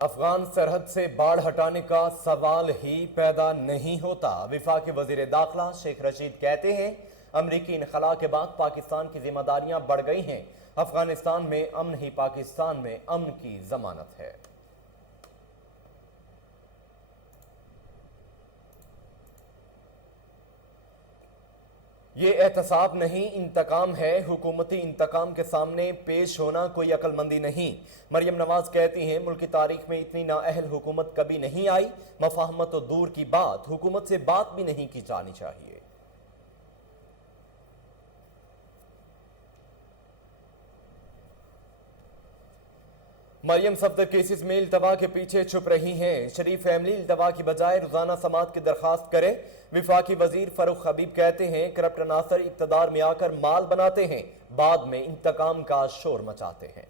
افغان سرحد سے باڑ ہٹانے کا سوال ہی پیدا نہیں ہوتا۔ وفاقی وزیر داخلہ شیخ رشید کہتے ہیں امریکی انخلا کے بعد پاکستان کی ذمہ داریاں بڑھ گئی ہیں۔ افغانستان میں امن ہی پاکستان میں امن کی ضمانت ہے۔ یہ احتساب نہیں، انتقام ہے۔ حکومتی انتقام کے سامنے پیش ہونا کوئی عقل مندی نہیں۔ مریم نواز کہتی ہیں ملک کی تاریخ میں اتنی نااہل حکومت کبھی نہیں آئی۔ مفاہمت تو دور کی بات، حکومت سے بات بھی نہیں کی جانی چاہیے۔ مریم صفدر کیسز میں التوا کے پیچھے چھپ رہی ہیں۔ شریف فیملی التوا کی بجائے روزانہ سماعت کی درخواست کرے۔ وفاقی وزیر فاروق حبیب کہتے ہیں کرپٹ عناصر اقتدار میں آ کر مال بناتے ہیں، بعد میں انتقام کا شور مچاتے ہیں۔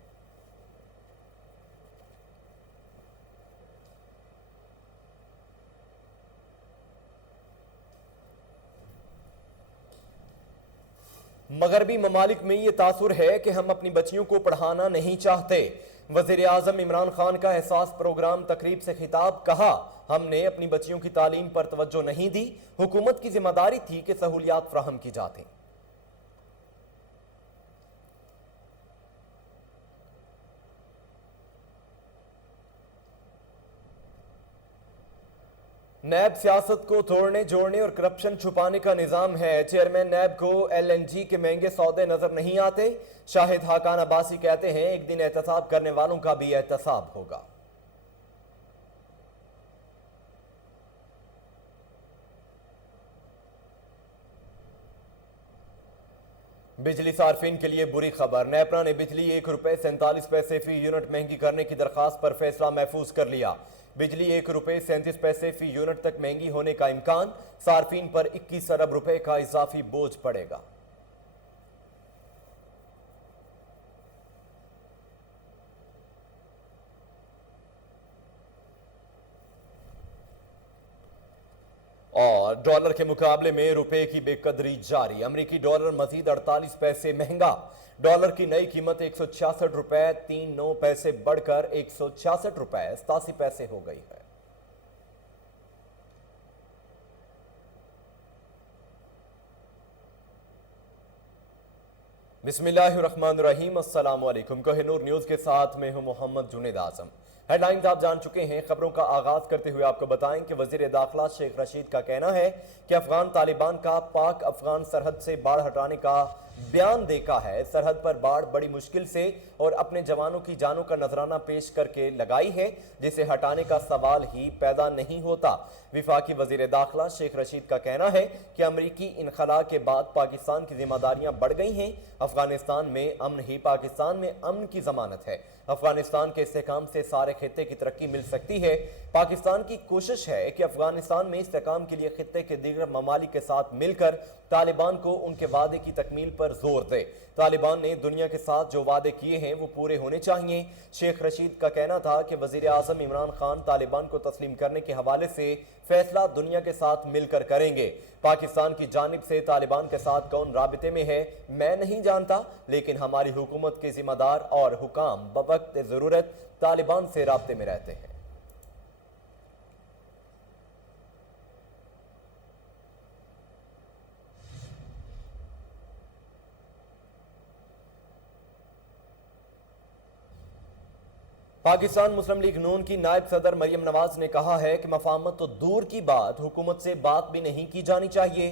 مغربی ممالک میں یہ تاثر ہے کہ ہم اپنی بچیوں کو پڑھانا نہیں چاہتے۔ وزیر اعظم عمران خان کا احساس پروگرام تقریب سے خطاب، کہا ہم نے اپنی بچیوں کی تعلیم پر توجہ نہیں دی، حکومت کی ذمہ داری تھی کہ سہولیات فراہم کی جاتی۔ نیب سیاست کو توڑنے جوڑنے اور کرپشن چھپانے کا نظام ہے۔ چیئرمین نیب کو ایل این جی کے مہنگے سودے نظر نہیں آتے۔ شاہد حقان عباسی کہتے ہیں ایک دن احتساب کرنے والوں کا بھی احتساب ہوگا۔ بجلی صارفین کے لیے بری خبر، نیپرا نے بجلی 1 روپے 47 پیسے فی یونٹ مہنگی کرنے کی درخواست پر فیصلہ محفوظ کر لیا۔ بجلی 1 روپے 37 پیسے فی یونٹ تک مہنگی ہونے کا امکان، صارفین پر 21 ارب روپے کا اضافی بوجھ پڑے گا۔ اور ڈالر کے مقابلے میں روپے کی بے قدری جاری، امریکی ڈالر مزید 48 پیسے مہنگا۔ ڈالر کی نئی قیمت 166 روپے 39 پیسے بڑھ کر 166 روپے 87 پیسے ہو گئی ہے۔ بسم اللہ الرحمن الرحیم، السلام علیکم۔ کوہ نور نیوز کے ساتھ میں ہوں محمد جنید اعظم۔ ہیڈ لائنز آپ جان چکے ہیں۔ خبروں کا آغاز کرتے ہوئے آپ کو بتائیں کہ وزیر داخلہ شیخ رشید کا کہنا ہے کہ افغان طالبان کا پاک افغان سرحد سے باڑ ہٹانے کا بیان دیکھا ہے۔ سرحد پر باڑ بڑی مشکل سے اور اپنے جوانوں کی جانوں کا نذرانہ پیش کر کے لگائی ہے، جسے ہٹانے کا سوال ہی پیدا نہیں ہوتا۔ وفاقی وزیر داخلہ شیخ رشید کا کہنا ہے کہ امریکی انخلا کے بعد پاکستان کی ذمہ داریاں بڑھ گئی ہیں۔ افغانستان میں امن ہی پاکستان میں امن کی ضمانت ہے۔ افغانستان کے استحکام سے سارے خطے کی ترقی مل سکتی ہے۔ پاکستان کی کوشش ہے کہ افغانستان میں استحکام کے لیے خطے کے دیگر ممالک کے ساتھ مل کر طالبان کو ان کے وعدے کی تکمیل پر زور دے۔ طالبان نے دنیا کے ساتھ جو وعدے کیے ہیں وہ پورے ہونے چاہیے۔ شیخ رشید کا کہنا تھا کہ وزیر اعظم عمران خان طالبان کو تسلیم کرنے کے حوالے سے فیصلہ دنیا کے ساتھ مل کر کریں گے۔ پاکستان کی جانب سے طالبان کے ساتھ کون رابطے میں ہے میں نہیں جانتا، لیکن ہماری حکومت کے ذمہ دار اور حکام بوقت ضرورت طالبان سے رابطے میں رہتے ہیں۔ پاکستان مسلم لیگ نون کی نائب صدر مریم نواز نے کہا ہے کہ مفاہمت تو دور کی بات، حکومت سے بات بھی نہیں کی جانی چاہیے۔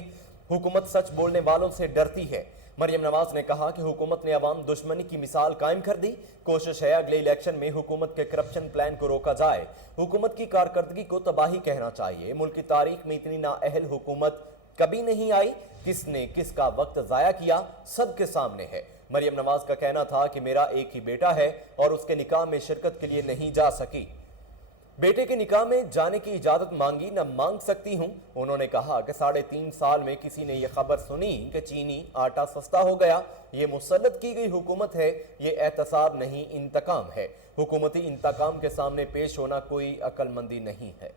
حکومت سچ بولنے والوں سے ڈرتی ہے۔ مریم نواز نے کہا کہ حکومت نے عوام دشمنی کی مثال قائم کر دی۔ کوشش ہے اگلے الیکشن میں حکومت کے کرپشن پلان کو روکا جائے۔ حکومت کی کارکردگی کو تباہی کہنا چاہیے۔ ملک کی تاریخ میں اتنی نااہل حکومت کبھی نہیں آئی۔ کس نے کس کا وقت ضائع کیا سب کے سامنے ہے۔ مریم نواز کا کہنا تھا کہ میرا ایک ہی بیٹا ہے اور اس کے نکاح میں شرکت کے لیے نہیں جا سکی۔ بیٹے کے نکاح میں جانے کی اجازت مانگی نہ مانگ سکتی ہوں۔ انہوں نے کہا کہ 3.5 سال میں کسی نے یہ خبر سنی کہ چینی آٹا سستا ہو گیا۔ یہ مسلط کی گئی حکومت ہے، یہ احتساب نہیں انتقام ہے۔ حکومتی انتقام کے سامنے پیش ہونا کوئی عقل مندی نہیں ہے۔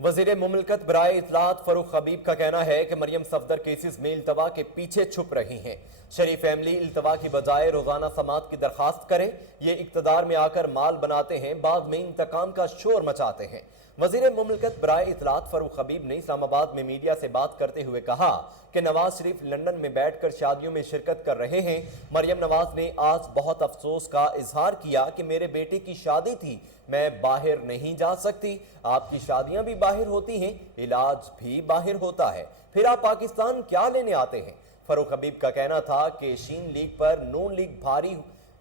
वजीर मुमलकत बराए इत्तलात फरूख हबीब का कहना है कि मरियम सफदर केसेस में इल्तवा के पीछे छुप रही हैं। शरीफ फैमिली इल्तवा की बजाय रोजाना समात की दरखास्त करे। ये इक्तदार में आकर माल बनाते हैं, बाद में इंतकाम का शोर मचाते हैं। वजीर मुमलकत बराए इत्तलात फरूख हबीब ने इस्लामाबाद में मीडिया से बात करते हुए कहा कि नवाज शरीफ लंदन में बैठकर शादियों में शिरकत कर रहे हैं। मरियम नवाज ने आज बहुत अफसोस का इजहार किया कि मेरे बेटे की शादी थी, मैं बाहर नहीं जा सकती। आपकी शादियां भी बाहर होती हैं, इलाज भी बाहर होता है, फिर आप पाकिस्तान क्या लेने आते हैं। फरूख हबीब का कहना था कि शीन लीग पर नून लीग भारी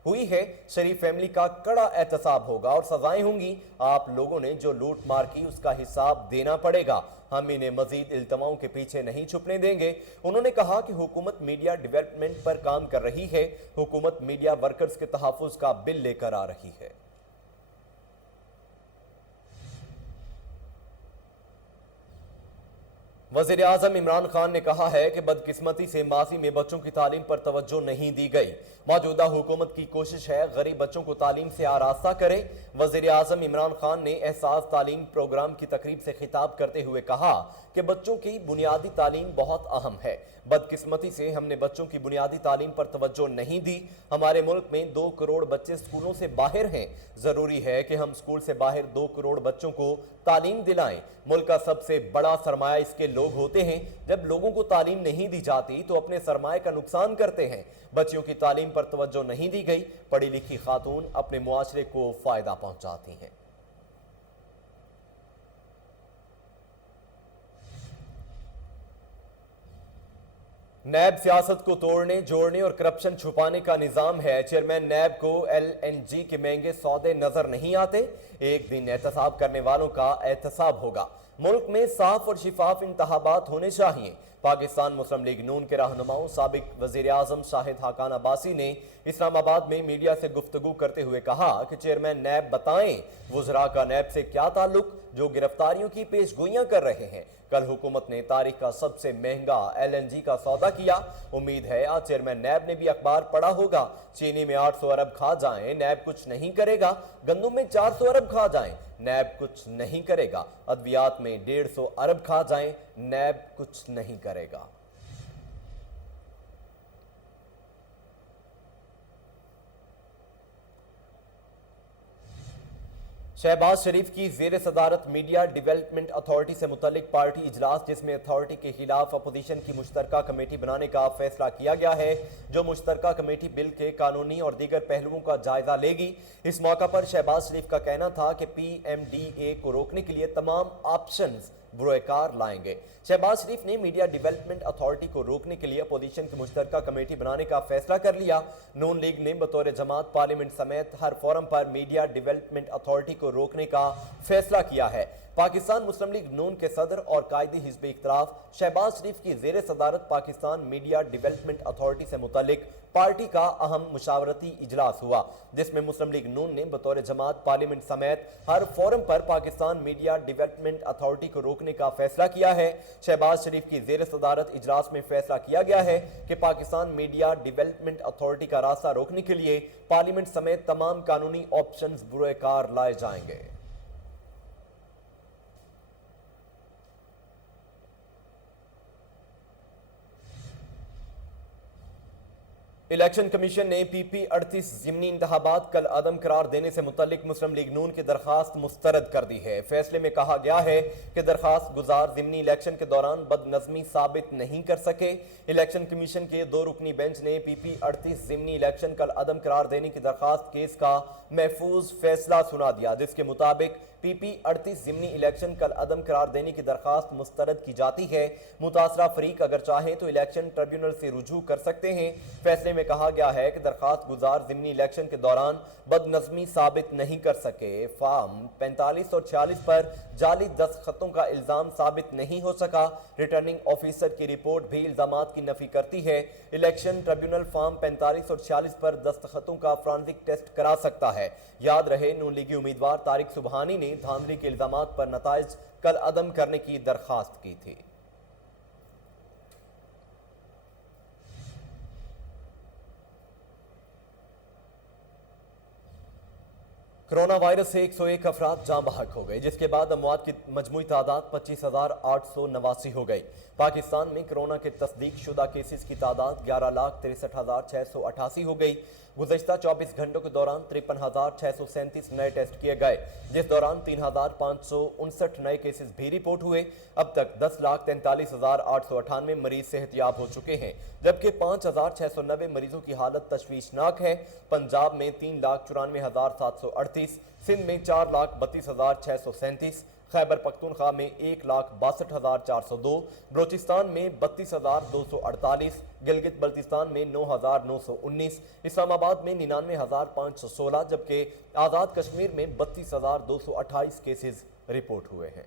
हुई है। शरीफ फैमिली का कड़ा एहतसाब होगा और सजाएं होंगी। आप लोगों ने जो लूट मार की उसका हिसाब देना पड़ेगा। हम इन्हें मजीद इल्तमाओं के पीछे नहीं छुपने देंगे। उन्होंने कहा कि हुकूमत मीडिया डेवलपमेंट पर काम कर रही है। हुकूमत मीडिया वर्कर्स के तहफ्फुज का बिल लेकर आ रही है। वज़ीर आज़म इमरान खान ने कहा है कि बदकिस्मती से मासी में बच्चों की तालीम पर तवज्जो नहीं दी गई। मौजूदा हुकूमत की कोशिश है गरीब बच्चों को तालीम से आरास्ता करे। वज़ीर आज़म इमरान खान ने एहसास तालीम प्रोग्राम की तकरीब से खिताब करते हुए कहा कि बच्चों की बुनियादी तालीम बहुत अहम है। बदकिस्मती से हमने बच्चों की बुनियादी तालीम पर तवज्जो नहीं दी। हमारे मुल्क में 2 करोड़ बच्चे स्कूलों से बाहर हैं। जरूरी है कि हम स्कूल से बाहर 2 करोड़ बच्चों को तालीम दिलाएं। मुल्क का सबसे बड़ा सरमाया इसके लोग होते हैं। जब लोगों को तालीम नहीं दी जाती तो अपने सरमाए का नुकसान करते हैं। बच्चियों की तालीम पर तवज्जो नहीं दी गई। पढ़ी लिखी खातून अपने मुआशरे को फायदा पहुंचाती हैं। नैब सियासत को तोड़ने, जोड़ने और करप्शन छुपाने का निजाम है। चेयरमैन नैब को LNG के महंगे सौदे नजर नहीं आते। एक दिन एहतसाब करने वालों का एहतसाब होगा। मुल्क में साफ और शिफाफ इंतखाबात होने चाहिए। पाकिस्तान मुस्लिम लीग नून के रहनुमाओं साबिक वजीर आजम शाहिद हाकान अब्बासी ने इस्लामाबाद में मीडिया से गुफ्तगू करते हुए कहा कि चेयरमैन नैब बताएं वुज़रा का नैब से क्या ताल्लुक जो गिरफ्तारियों की पेशगोइयां कर रहे हैं। कल हुकूमत ने तारीख का सबसे महंगा LNG का सौदा किया। उम्मीद है आज चेयरमैन नैब ने भी अखबार पढ़ा होगा। चीनी में 800 अरब खा जाएं, नैब कुछ नहीं करेगा। गंदम में 400 अरब खा जाएं, नैब कुछ नहीं करेगा। अद्वियात में 150 अरब खा जाएं, नैब कुछ नहीं करेगा। शहबाज शरीफ की ज़ेर सदारत मीडिया डेवलपमेंट अथॉरिटी से मुतल्लिक पार्टी इजलास, जिसमें अथॉरिटी के खिलाफ अपोजिशन की मुश्तरका कमेटी बनाने का फैसला किया गया है, जो मुश्तरका कमेटी बिल के कानूनी और दीगर पहलुओं का जायजा लेगी। इस मौका पर शहबाज शरीफ का कहना था कि PMDA को रोकने के लिए तमाम ऑप्शंस बुरेकार लाएंगे। शहबाज शरीफ ने मीडिया डेवलपमेंट अथॉरिटी को रोकने के लिए अपोजिशन की मुश्तरका कमेटी बनाने का फैसला कर लिया। नून लीग ने बतौर जमात पार्लियामेंट समेत हर फोरम पर मीडिया डेवलपमेंट अथॉरिटी को रोकने का फैसला किया है। पाकिस्तान मुस्लिम लीग नून के सदर और कायदी हिज़्ब इख्तिलाफ शहबाज शरीफ की ज़ेर सदारत पाकिस्तान मीडिया डेवलपमेंट अथॉरिटी से मुतल्लिक पार्टी का अहम मुशावरती इजलास हुआ, जिसमें मुस्लिम लीग नून ने बतौर जमात पार्लियामेंट समेत हर फोरम पर पाकिस्तान मीडिया डेवलपमेंट अथॉरिटी को रोकने का फैसला किया है। शहबाज शरीफ की ज़ेर सदारत इजलास में फैसला किया गया है कि पाकिस्तान मीडिया डेवलपमेंट अथॉरिटी का रास्ता रोकने के लिए पार्लियामेंट समेत तमाम कानूनी ऑप्शंस बुरेकार लाए जाएंगे। इलेक्शन कमीशन ने PP 38 ज़िमनी इंतखाबात कल अदम करार देने से मुतल्लिक मुस्लिम लीग नून की दरखास्त मुस्तरद कर दी है। फैसले में कहा गया है कि दरखास्त गुजार ज़िमनी इलेक्शन के दौरान बदनज़मी साबित नहीं कर सके। इलेक्शन कमीशन के 2 रुकनी बेंच ने PP 38 ज़िमनी इलेक्शन कल अदम करार देने की दरखास्त केस का महफूज फैसला सुना दिया, जिसके मुताबिक PP 38 ज़िमनी इलेक्शन कल अदम करार देने की दरखास्त मुस्तरद की जाती है। मुतासरा फरीक अगर चाहे तो इलेक्शन ट्रिब्यूनल से रुजू कर सकते हैं। फैसले में कहा गया है कि दरखास्त गुजार ज़िमनी इलेक्शन के दौरान बदनज़मी साबित नहीं कर सके। फॉर्म 45 और 46 पर जाली दस्तखतों का इल्ज़ाम साबित नहीं हो सका। रिटर्निंग ऑफिसर की रिपोर्ट भी इल्ज़ामात की नफी करती है। इलेक्शन ट्रिब्यूनल फॉर्म 45 और 46 पर दस्तखतों का फॉरेंसिक टेस्ट करा सकता है। याद रहे नून लीगी उम्मीदवार तारिक सुबहानी ने धांधली के इल्जामात पर नताइज कल अदम करने की दरखास्त की थी। कोरोना वायरस से 101 अफराद जाँ बहक हो गए, जिसके बाद अमवात की मजमूई तादाद 25,889 हो गई। पाकिस्तान में कोरोना के तस्दीक शुदा केसेस की तादाद 11,63,688 हो गई। गुज़श्ता 24 घंटों के दौरान 53,637 नए टेस्ट किए गए, जिस दौरान 3,559 नए केसेस भी रिपोर्ट हुए। अब तक 10,43,898 मरीज सेहतयाब हो चुके हैं, जबकि 5,690 मरीजों की हालत तशवीशनाक है। पंजाब में 3,94,738, सिंध में 4,32,637, खैबर पख्तूनख्वा में 1,62,402, बलोचिस्तान में 32,248, गिलगित बल्तिस्तान में 9,919, इस्लामाबाद में 99,516, जबकि आज़ाद कश्मीर में 32,228 केसेस रिपोर्ट हुए हैं।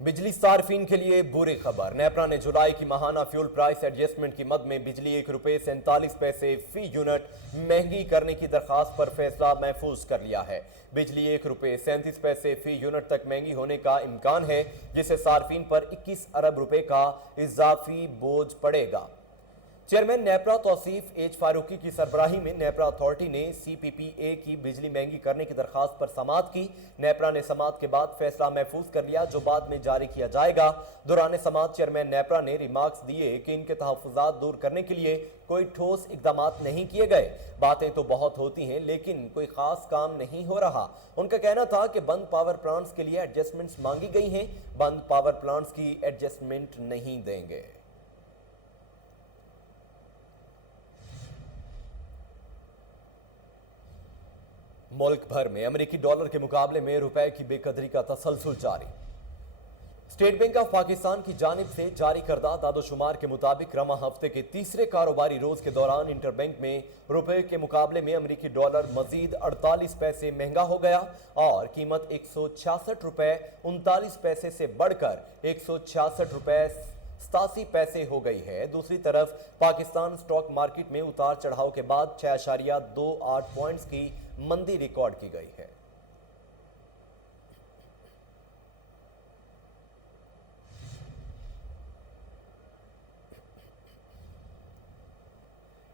बिजली सार्फिन के लिए बुरी खबर। नेपरा ने जुलाई की माहाना फ्यूल प्राइस एडजस्टमेंट की मद में बिजली ₹1.47 फी यूनिट महंगी करने की दरखास्त पर फैसला महफूज कर लिया है। बिजली ₹1.37 फी यूनिट तक महंगी होने का इम्कान है, जिससे सार्फिन पर 21 अरब रुपए का इजाफी बोझ पड़ेगा। चेयरमैन नेपरा तौसीफ एच फारूकी की सरबराही में नेपरा अथॉरिटी ने CPPA की बिजली महंगी करने की दरखास्त पर समाअत की। नेपरा ने समाअत के बाद फैसला महफूज कर लिया, जो बाद में जारी किया जाएगा। दौरान समाअत चेयरमैन नेपरा ने रिमार्क्स दिए कि इनके तहफ़्फ़ुज़ात दूर करने के लिए कोई ठोस इक़दामात नहीं किए गए। बातें तो बहुत होती हैं, लेकिन कोई खास काम नहीं हो रहा। उनका कहना था कि बंद पावर प्लांट्स के लिए एडजस्टमेंट्स मांगी गई हैं, बंद पावर प्लांट्स की एडजस्टमेंट नहीं देंगे। मुल्क भर में अमेरिकी डॉलर के मुकाबले में रुपए की बेकदरी का तसलसल जारी। स्टेट बैंक ऑफ पाकिस्तान की जानिब से जारी करदा दादोशुमार के मुताबिक रवा हफ्ते के तीसरे कारोबारी रोज के दौरान इंटरबैंक में रुपए के मुकाबले में अमेरिकी डॉलर मजीद 48 पैसे महंगा हो गया और कीमत 166 रुपए 39 पैसे से बढ़कर 166 रुपए 87 पैसे हो गई है। दूसरी तरफ पाकिस्तान स्टॉक मार्केट में उतार चढ़ाव के बाद 6.28 पॉइंट्स की मंदी रिकॉर्ड की गई है।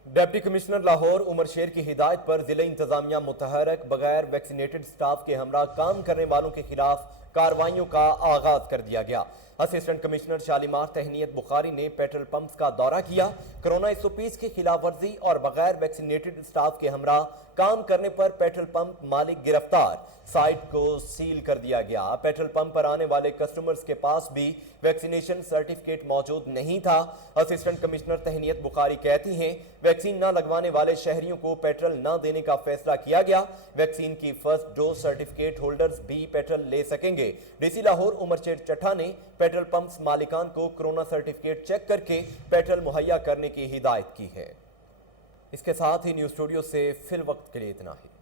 डिप्टी कमिश्नर लाहौर उमर शेर की हिदायत पर जिला इंतजामिया मुतहरक बगैर वैक्सीनेटेड स्टाफ के हमरा काम करने वालों के खिलाफ कार्रवाइयों का आगाज कर दिया गया। असिस्टेंट कमिश्नर शालीमार तहनीत बुखारी ने पेट्रोल पंप्स का दौरा किया। कोरोना SOPs की खिलाफ वर्जी और बगैर वैक्सीनेटेड स्टाफ के हमरा काम करने पर पेट्रोल पंप मालिक गिरफ्तार, साइट को सील कर दिया गया। पेट्रोल पंप पर आने वाले कस्टमर्स के पास भी वैक्सीनेशन सर्टिफिकेट मौजूद नहीं था। असिस्टेंट कमिश्नर तहनीत बुखारी कहती हैं, वैक्सीन न लगवाने वाले शहरियों को पेट्रोल न देने का फैसला किया गया। वैक्सीन की फर्स्ट डोज सर्टिफिकेट होल्डर्स भी पेट्रोल ले सकेंगे। DC लाहौर उमर शेर चट्टा ने पेट्रोल पंप्स मालिकान को कोरोना सर्टिफिकेट चेक करके पेट्रोल मुहैया करने की हिदायत की है। इसके साथ ही न्यूज़ स्टूडियो से फिल वक्त के लिए इतना ही।